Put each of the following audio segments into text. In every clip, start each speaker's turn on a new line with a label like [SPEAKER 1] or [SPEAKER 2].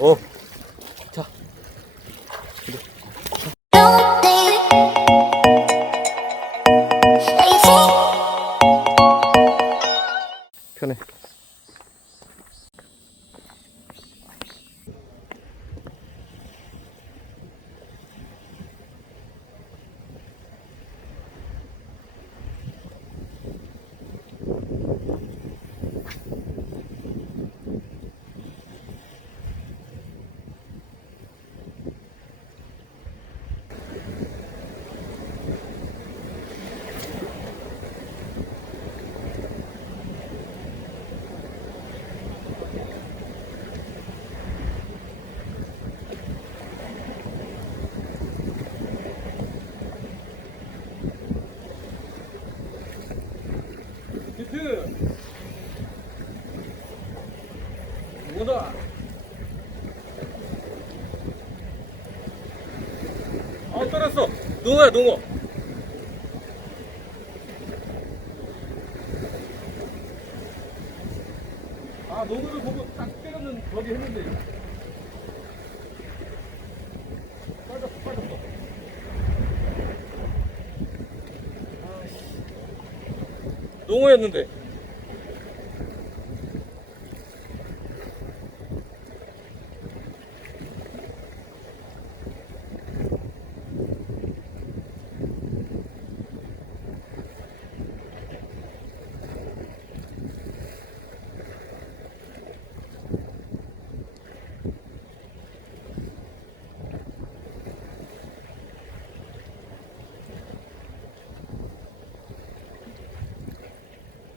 [SPEAKER 1] 어. 히트! 뭐다? 아, 떨었어. 농어야, 농어. 아, 농어를 보고 딱 때렸는 저기 했는데. 빠졌어, 빠졌어. 농어였는데.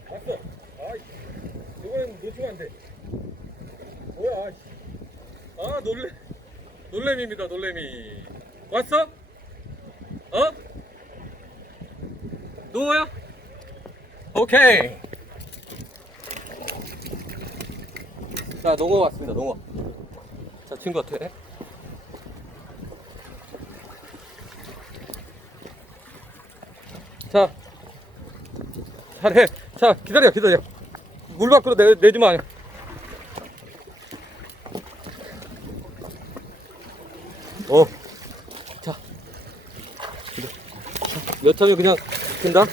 [SPEAKER 1] 왔어. 아이, 이번엔 놓치면 안 돼. 뭐야, 아이씨. 아, 놀래, 놀래미입니다, 놀래미. 왔어? 어? 농어야? 오케이. 자, 농어 왔습니다, 농어. 자, 친구한테. 자, 잘해. 자, 기다려, 기다려. 물 밖으로 내, 내지 마. 어. 자. 몇 차면 그냥 된다.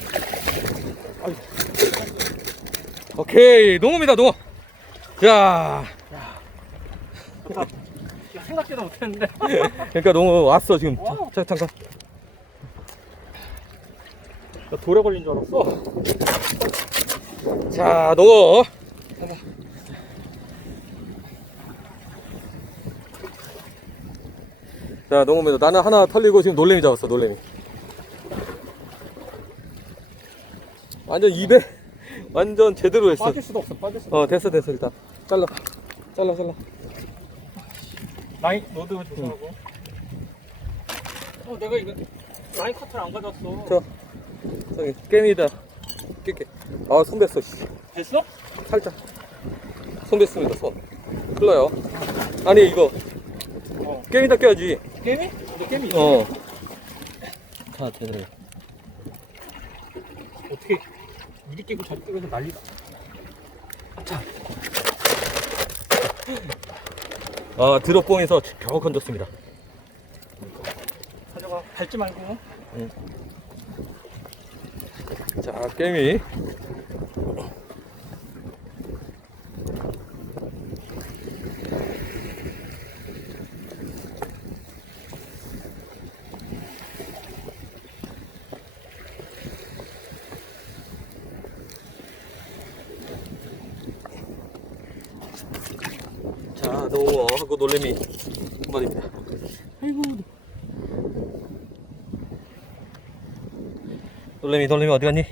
[SPEAKER 1] 오케이. 농어입니다, 농어. 자.
[SPEAKER 2] 생각지도 못했는데.
[SPEAKER 1] 그러니까 농어 왔어, 지금. 자, 자, 잠깐.
[SPEAKER 2] 나 돌에 걸린 줄 알았어.
[SPEAKER 1] 자, 농어. 자, 농어입니다. 나는 하나 털리고 지금 놀래미 잡았어, 놀래미. 완전 입에, 완전 제대로 했어.
[SPEAKER 2] 빠질 수도 없어. 빠질 수도.
[SPEAKER 1] 어, 됐어, 됐어, 일단. 잘라. 잘라, 잘라.
[SPEAKER 2] 라인 노드 조심하고. 어, 내가 이거 라인 커트를 안 가져왔어.
[SPEAKER 1] 저, 저기, 깨미다. 깨깨. 아, 손 댔어, 씨.
[SPEAKER 2] 됐어?
[SPEAKER 1] 살짝. 손 댔습니다, 손. 흘러요. 아니, 이거.
[SPEAKER 2] 어.
[SPEAKER 1] 깨미다 껴야지.
[SPEAKER 2] 게임이? 너 있어?
[SPEAKER 1] 어. 자, 제대로.
[SPEAKER 2] 어떻게 이리 끼고 저리 끼고 해서 난리다.
[SPEAKER 1] 아, 드롭봉에서 겨우 건졌습니다.
[SPEAKER 2] 가져가. 밟지 말고.
[SPEAKER 1] 자, 깨미. 자, 농어하고 놀래미 한 마리입니다. 아이고. 놀래미, 놀래미 어디 갔니?